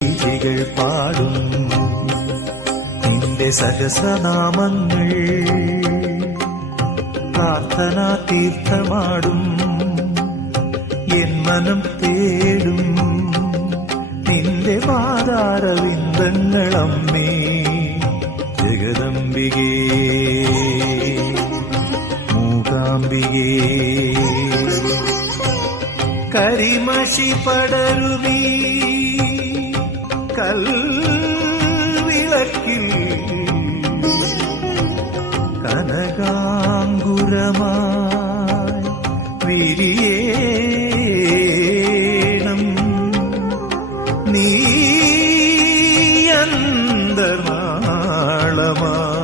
കൾ പാടും നിന്റെ സഹസ്രനാമങ്ങൾ പ്രാർത്ഥനാ തീർത്ഥമാടും എൻ മനം തേടും നിന്റെ പാതാരവിന്ദങ്ങളമ്മേ ജഗദംബികേ മൂകാംബികേ കരിമഷി പടരുവീ കൽവിളക്കിൽ കനകാങ്കുരമായി വിരിയേണം നീ അന്തർനാളമായി